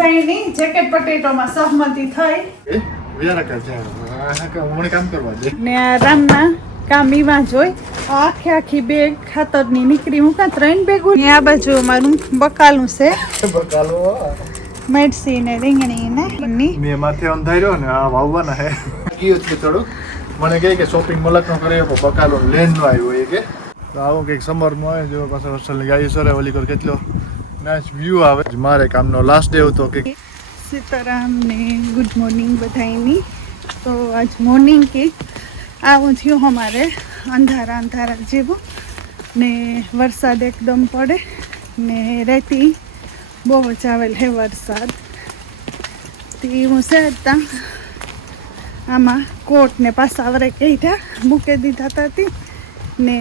બધાની જેકેટ પટેટોમાં સહમતી થઈ ને આ રામના કામીમાં જોઈ આખી બેગ ખાતરની નીકળી હું 3 બેગો આ બાજુ મારું બકાલું છે મેડસી ને રીંગણી ને મેં માથે અંધાર્યો ને આ વાવવાના હે ગયું છે થોડું મને કહે કે શોપિંગ મલક નો કરે બકાલો લેન નો આવ્યો એ કે તો આવું કંઈક સમરમાં આવે જો પાછળ હોસ્ટેલની ગાડી સરે ઓલી કર કેટલો નાઇસ વ્યૂ આવે મારે કામનો લાસ્ટ ડે હતો કે સીતારામ ને ગુડ મોર્નિંગ બધાની તો આજ મોર્નિંગ કે આવું થયું અમારે અંધારા જેવું ને વરસાદ એકદમ પડે ને રહેતી બહુ જ આવેલ હે વરસાદ તે હું સેતા આમાં કોટ ને પાછા વરે કહીટા મૂકી દીધા હતી ને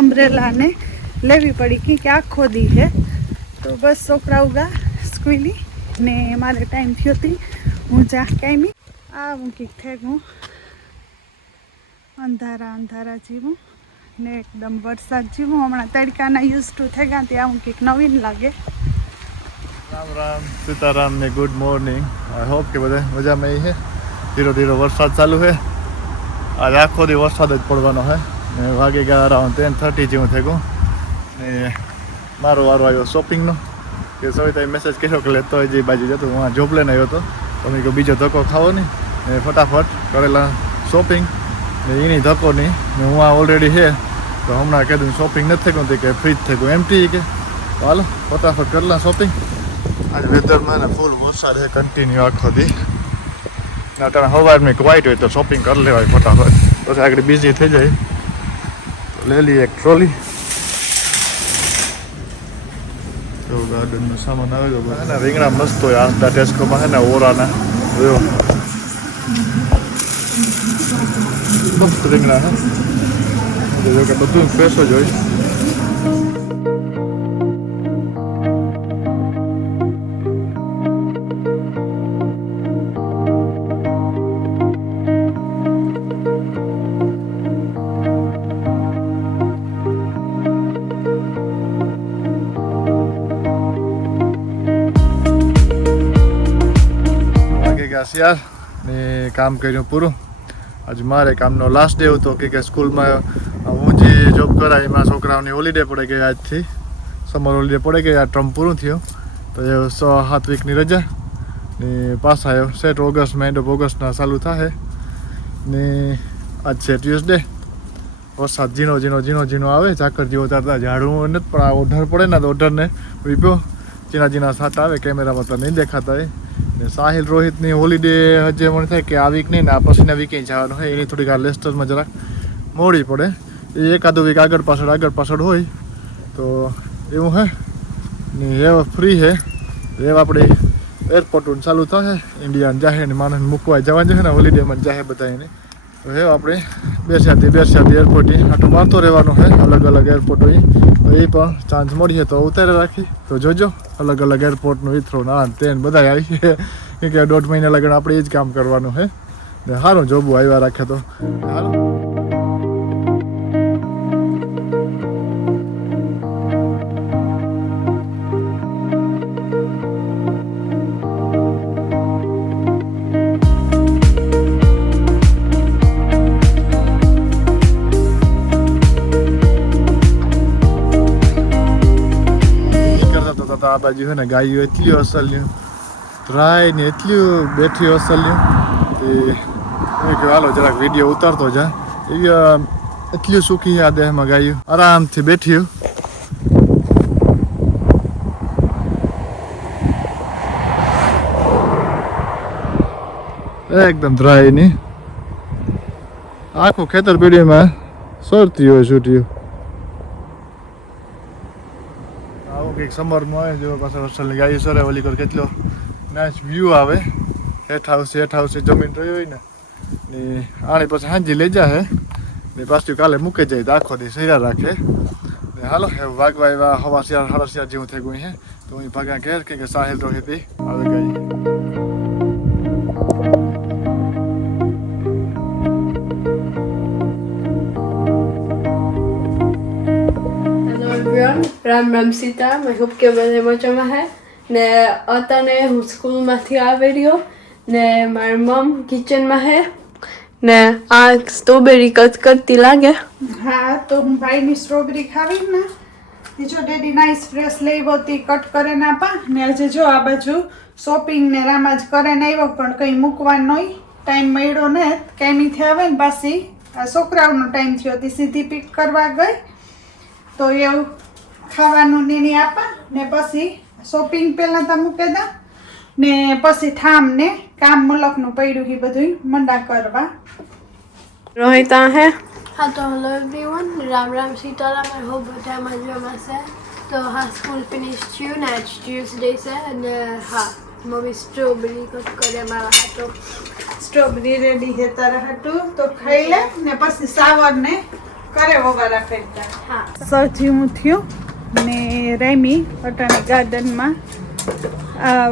અમ્બ્રેલાને લેવી પડી કે આખો દી હે તો બસ છોકરા ઉગા સ્કૂલી ને મારે ટાઈમ થયો હતી હું જા કાંઈ આ હું કંઈક થેગું અંધારા જેવું ને એકદમ વરસાદ જેવું હમણાં તડકાના યુઝ ટુ થઈ ગયા ત્યાં હું કંઈક નવીન લાગે રામ રામ સીતારામ ને ગુડ મોર્નિંગ આઈ હોપ કે બધા મજામાં છે ધીરો ધીરો વરસાદ ચાલુ છે આજ આખો દી વરસાદ જ પડવાનો છે ને વાગે ગયા અરાઉન્ડ 10:30 જેવું થઈ ગયું ને મારો વારો આવ્યો શોપિંગનો કે સવિતાએ મેસેજ કર્યો કે લેતો જે બાજુ જતો હું જોબ લઈને આવ્યો હતો તો મેં કહ્યું બીજો ધક્કો ખાવો નહીં ને ફટાફટ કરેલા શોપિંગ ને એની ધક્કો નહીં ને હું આ ઓલરેડી છે તો હમણાં કીધું શોપિંગ નથી થઈ ગયું કે ફ્રીજ થઈ ગયું એમટી કે હાલો ફટાફટ કરેલા શોપિંગ આજે વેધરમાં ને ફૂલ વરસાદ છે કન્ટિન્યુ આખો દી અત્યારે સવારમાં વાઇટ હોય તો શોપિંગ કરી લેવાય ફટાફટ પછી આગળ બિઝી થઈ જાય તો લઈ લઈએ એક ટ્રોલી તો ગાર્ડનનો સામાન આવે તો ને રીંગણા મસ્ત હોય આસ્તા ટેસ્કોમાં છે ને ઓરાના જો મસ્ત રીંગણા હે જો કે બધું ફ્રેશ જ હોય યાર ને કામ કર્યું પૂરું આજે મારે કામનો લાસ્ટ ડે હતો કે સ્કૂલમાં હું જે જોબ કરાય એમાં છોકરાઓની હોલિડે પડે ગઈ આજથી સમર હોલિડે પડે ગઈ આ ટર્મ પૂરું થયું તો એ 6-7 વીકની રજા ને પાછા આવ્યો સેટ ઓગસ્ટમાં એન્ડ ઓફ ઓગસ્ટના ચાલુ થાય ને આજ છે ટ્યુઝડે વરસાદ ઝીણો આવે ઝાકર જેવો તારતા ઝાડવું નથી પણ આ ઓઢર પડે ને તો ઓઢરને વીપ્યો ઝીણા સાટ આવે કેમેરામાં તો નહીં દેખાતા એ ને સાહિલ રોહિતની હોલિડે હજે મને થાય કે આ વીક નહીં ને આ પછીના વીકે જવાનું હોય એની થોડીક આ લેસ્ટરમાં જરાક મોડી પડે એ એકાદું વીક આગળ પાછળ હોય તો એવું હે ને એ ફ્રી હે એ આપણે એરપોર્ટ ચાલુ થશે ઇન્ડિયાને જાહે ને માણસને મૂકવા જવા છે ને હોલિડેમાં જાહે બધા એને તો હે આપણે બેસ્યાથી એરપોર્ટ આટલું મારતો રહેવાનું છે અલગ એરપોર્ટ હોય તો એ પણ ચાન્સ મળીએ તો ઉતારે રાખી તો જોજો અલગ એરપોર્ટનું ઇથરો ના તેન બધા આવી કે 1.5 મહિના લગન આપણે એ જ કામ કરવાનું છે ને સારું જોબું આવ્યા રાખે તો સારું આ બાજુ છે ને ગાયો એટલી અસલ્યું રાય ને એટલું બેઠી અસલ્યું કે હાલો જરાક વિડીયો ઉતારતો જા એ એટલું સુખી આ દેહમાં ગાયું આરામથી બેઠ્યું એકદમ ડ્રાય ની આખું ખેતર પેઢીમાં સરતી હોય છૂટ્યું કંઈક સમરમાં આવે જો પાછળ હોસ્ટેલની ગાડી સરે ઓલી કર કેટલો નાઇસ વ્યૂ આવે હેઠ હાઉસે જમીન રહી હોય ને આની પછી હાંજી લઈ જાય ને પાછું કાલે મૂકી જાય તો આખો દી સૈરા રાખે ને હાલો વાગવા એવા હવા 4:30 જેવું થઈ ગયું છે તો હું ભાગા ઘેર કે સાહિલ રોહિત આવે ગઈ राम राम सीता मैं होप के बड़े मजा में है ને અત્યારે હું સ્કૂલમાંથી આવી રહ્યો ને મારી મમ કિચનમાં હે ને આ સ્ટ્રોબેરી કટ કરતી લાગે. હા તો હું ભાઈની સ્ટ્રોબેરી ખાવી ને એ જો ડેડી નાઈસ ફ્રેશ લઈ હોતી કટ કરે ના પા ને આજે જો આ બાજુ શોપિંગ ને રામાજ કરે ને આવ્યો પણ કંઈ મૂકવાનો ટાઈમ મળ્યો ને કેમીથી આવે ને પાછી આ છોકરાઓનો ટાઈમ થયો હતી સીધી પિક કરવા ગઈ તો એવું ખાવાનું ને આપા ને પછી શોપિંગ પહેલાં તો મૂકી દા ને પછી થામ ને કામ મુલકનું પડ્યું એ બધું મંડા કરવા. રોહિતા હે. હા તો hello everyone, Ram Ram Sitaram. I hope બધા મજામાં છે. તો હા સ્કૂલ ફિનિશ થયું ને આજ ટ્યુઝડે છે અને હા મમ્મી સ્ટ્રોબેરી કટ કરે મારા હાથો. સ્ટ્રોબેરી રેડી છે તારા હાટું તો ખાઈ લે ને પછી સાવર ને કરે વવારા ફેરતા. હા સૌથી હું થયું ને રેમી અટાણી ગાર્ડનમાં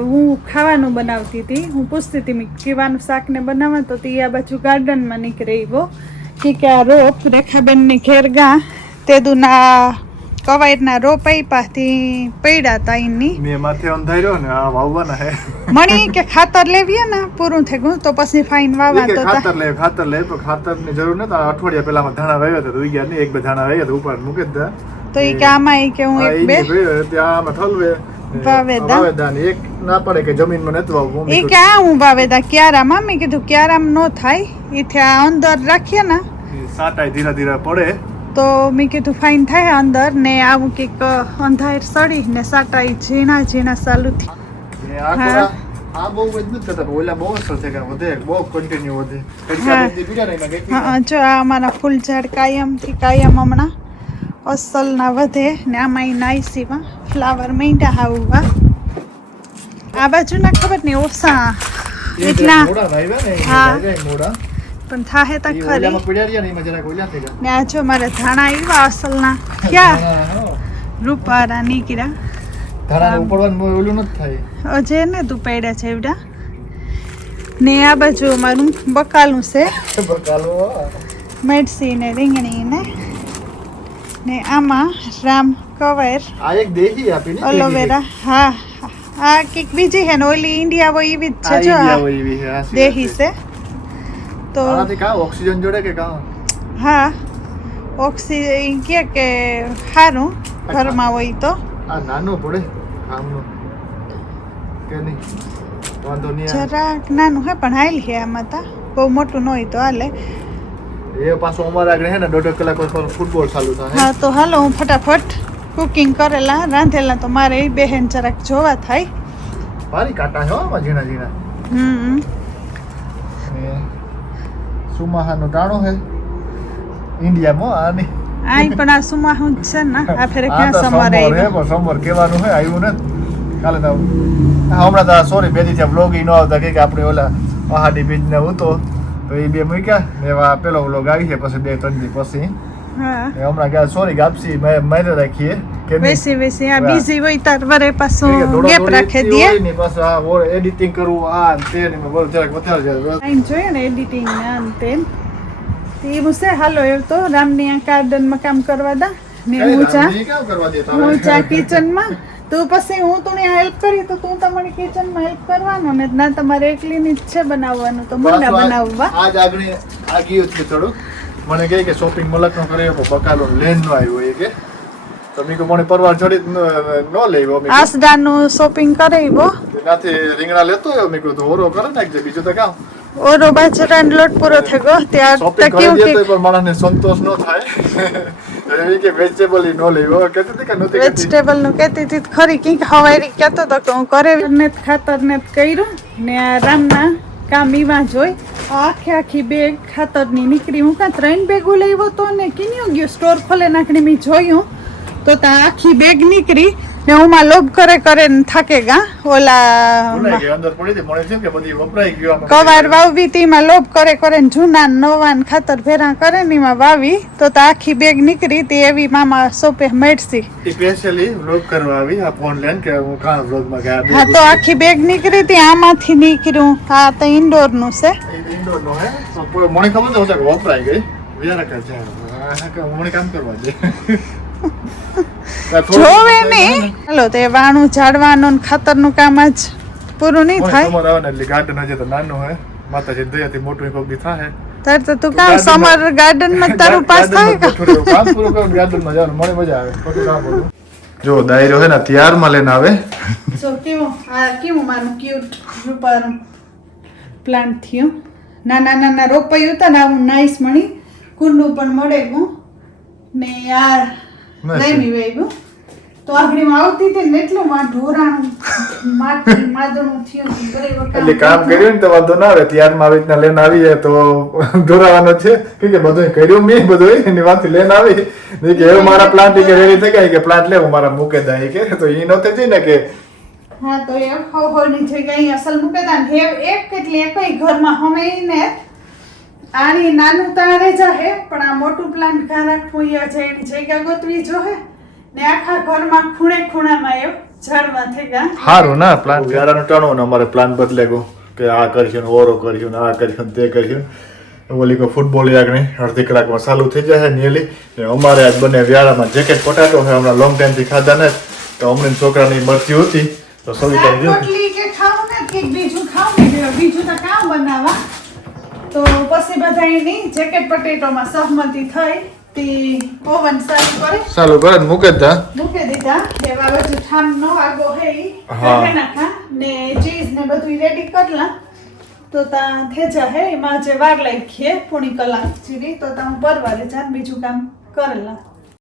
હું ખાવાનું બનાવતી હતી. હું પૂછતી હતી મેં કીવાનું શાક ને બનાવવા તો તે આ બાજુ ગાર્ડનમાં નીકળી ગયો કે આ રોપ રેખાબેનની ઘેર ગા તે દુના કવાયરના રોપ આપ્યાથી પડ્યા હતા એની મેં માથે અંધાર્યો ને આ વાવવાના હે મણી કે ખાતર લેવીએ ને પૂરું થઈ ગયું તો પછી ફાઈન વાવા તો ખાતર લે પણ ખાતરની જરૂર નથી. અઠવાડિયા પહેલામાં ધાણા વાવ્યા હતા તો ઉઈ ગયા નહીં, એક બે ધાણા વાવ્યા હતા ઉપર મૂકી દીધા તો એ કે આમાં એ કે હું એક બે ત્યાં ઠલવે વાવેદા એક ના પડે કે જમીનમાં નથી વાવવું. એ કે આ હું વાવેદા ક્યારામાં મેં કીધું ક્યારામ ન થાય એ ત્યાં અંદર રાખીએ ને સાટાઈ ધીરે ધીરે પડે તો મેં કીધું ફાઇન થાય અંદર ને આવું કંઈક અંધાર સડી ને સાટાઈ ઝીણા ઝીણા ચાલુ થી. આ બહુ જ નથી થતા, ઓલા બહુ અસર છે કે વધે બહુ કન્ટિન્યુ વધે. હા જો આ અમારા ફૂલ ઝાડ કાયમથી કાયમ હમણાં અસલના વધે ને આમાં નાઈસીમાં ફ્લાવર મીંડા આવવા. આ બાજુના ખબર નહીં ઓછા એટલા હા પણ થાહે તા ખરી ને આ જો મારે ધાણા આવ્યા અસલના ક્યાં રૂપારા નીકળ્યા ધાણા ઉપડવાનું ઓલું નથી થાય અજે ને તું પડ્યા છે એવડા ને આ બાજુ અમારું બકાલું છે મેડસી ને રીંગણી ને આમાં રામ કવર આ એક દેહી આપીને એલોવેરા. હા આ કઈક બીજી હે ને ઓલી ઇન્ડિયા હોય એવી જ છે જો દેહી છે તો આનાથી કા ઓક્સિજન જોડે કે કા હા ઓક્સિજન કે સારું ઘરમાં હોય તો આ નાનું પડે આમનું કે નહીં વાંધો નહીં જરાક નાનું હે પણ હાલ છે આમાં તા બહુ મોટું ન હોય તો હાલે. એ પાછું અમારા આગળ હે ને 1.5 કલાક પછી ફૂટબોલ ચાલુ થાય. હા તો હાલો હું ફટાફટ કુકિંગ કરેલા રાંધેલા તો મારે બહેન જરાક જોવા થાય. ભારી કાટા હો આમાં ઝીણા ઝીણા. સુમાહાનું ટાણું હે ઇન્ડિયામાં આની આઈ પણ આ સુમાહું જ છે ને આ ફેરે ક્યાં સમારે પણ સમર કેવાનું હે આવ્યું ને કાલે તો હમણાં તો સોરી બે દી વ્લોગ ઈ ન આવતા કે આપણે ઓલા પહાડી બીજ ને ઉતો તો એ બે મૂક્યા ને એવા પેલો વ્લોગ આવી છે પછી 2-3 દી પછી હા હમણાં ગયા સોરી ગાપસી મેરે રાખીએ કે બેસી આ બીઝી હોય તાર વરે પાછું ગેપ રાખી દે ને પાછું આ ઓર એડિટિંગ કરવું આ તે ને બોલ જરાક વધારે જાય ટાઈમ જોઈએ ને એડિટિંગ ને આન તેમ તે મુસે હાલો એવું તો રામની આ ગાર્ડનમાં કામ કરવા દા ને હું ચા કિચનમાં તું પછી હું તું હેલ્પ કરી તો તું તમારી કિચનમાં હેલ્પ કરવાનો ને ના તમારે એકલીની જ છે બનાવવાનું તો મંડા બનાવવા. આજ આગળ આ ગયું છે થોડું મને કહે કે શોપિંગ મલકનો કરે બકાલો લેન નો આવ્યો એ કે તો મી કો મને પરવાર છોડી નો લેવો મી આસડાનું શોપિંગ કરાવ્યો તેનાથી રીંગણા લેતો આવ્યો મી કો તો ઓરો કરે નાખજે બીજું તો કામ ઓરો બાજરાનો લોટ પૂરો થઈ ગયો ત્યાર શોપિંગ કરી દે તો પણ માણસને સંતોષ નો થાય એવી કે વેજીટેબલ નો લેવો કહેતી હતી કે નહોતી વેજીટેબલ નું કહેતી હતી ખરી કઈક હવારી કહેતો તો કે હું કરે ને ખાતર ને કર્યું ને આ રામના કામ ઈવા જોઈ આખી બેગ ખાતરની નીકળી હું કાં 3 બેગો લાવ્યો તો ને કિન્યો ગયો સ્ટોર ખોલે નાખણી મેં જોયું તો ત્યાં આખી બેગ નીકળી ને હુંમાં લોભ કરે ને થાકે ગા ઓલા અંદર પડી હતી મને થયું કે બધી વપરાઈ ગયો કવાર વાવી તેમાં લોભ કરે ને જૂના નવા ખાતર ભેરા કરે ને એમાં વાવી તો આખી બેગ નીકળી તે એવી મામા સોપે મેડસી સ્પેશિયલી વ્લોગ કરવા આવી આ ફોન લેન કે હું કાં વ્લોગમાં ગયા હા તો આખી બેગ નીકળી હતી આમાંથી નીકળ્યું હા તો ઇન્ડોર નું છે ઇન્ડોર નો હે તો મને ખબર તો વપરાઈ ગઈ વિચાર કર છે મને કામ કરવા દે જોવે નહીં. ચાલો તે વાણું ઝાડવાનું ને ખાતરનું કામ જ પૂરું નહીં થાય. તમારે આવે ને એટલે ગાર્ડન હજી તો નાનું હોય, માતાજી દયાથી મોટું કોક દી થાય. તાર તો તું કામ સમર ગાર્ડન માં તારું પાસ થાય કે કામ પૂરું કરો ગાર્ડન માં જવાનું મને મજા આવે. ખોટું કામ બોલું. જો દાયરો હે ને તૈયારમાં લઈને આવે. સો કેવું મારું ક્યુટ રૂપારું પ્લાન્ટ થયું. નાના રોપાયું હતા ને આવું નાઈસ મળી કુંડું પણ મળે ગયું ને યાર લઈને વેગું તો આગળમાં આવતી હતી ને એટલું માં ઢોરાણું માદણું થયું એટલે કામ કર્યું ને તો વાંધો ના આવે. તૈયારમાં આવી રીતના લઈને આવી જાય તો ઢોરાવાનો છે કે બધું કર્યું મેં બધું એની વાતથી લઈને આવી કે એવું મારા પ્લાન્ટ કે રેડી થઈ ગયા કે પ્લાન્ટ લેવું મારા મૂકે દા કે તો એ નહોતી થઈ ને કે હા તો એ હોની જગ્યાએ અસલ મૂકેતા ને એક કેટલી એકઈ ઘરમાં હમે ને આની નાનું તારે જાહે પણ આ મોટું પ્લાન્ટ ઘા રાખવું યા છે એની જગ્યા ગોતવી જોહે ને આખા ઘરમાં ખૂણે ખૂણામાં એ ઝાડવા થઈ ગયા. સારું ના પ્લાન્ટ ગાડાનું ટાણું ને અમારે પ્લાન બદલે ગયો કે આ કરશું ને ઓરો કરશું ને આ કરશું ને તે કરશું. ઓલી કોઈ ફૂટબોલ આગળ અડધી કલાકમાં ચાલુ થઈ જાય નિયલી. અમારે આજ બંને વ્યારામાં જેકેટ પટાટો છે હમણાં લોંગ ટાઈમથી ખાધા ને તો હમણાં છોકરાની મરજી હતી તો સવિતા રોટલી કે ખાવ ને કે બીજું ખાવ ને બીજું તો કામ બનાવવા તો પછી બધાની જેકેટ પટેટોમાં સહમતી થઈ તે ઓવન ચાલુ કરે મૂકે જ મૂકી દીધા એ બાબત ઠામનો આગો હે હા. નાખા ને ચીઝ ને બધું રેડી કરલા તો તા થેજા હે એમાં જે વાર લાગી પૂણી કલાક જેવી તો તા પરવારે જાન બીજું કામ કરેલા.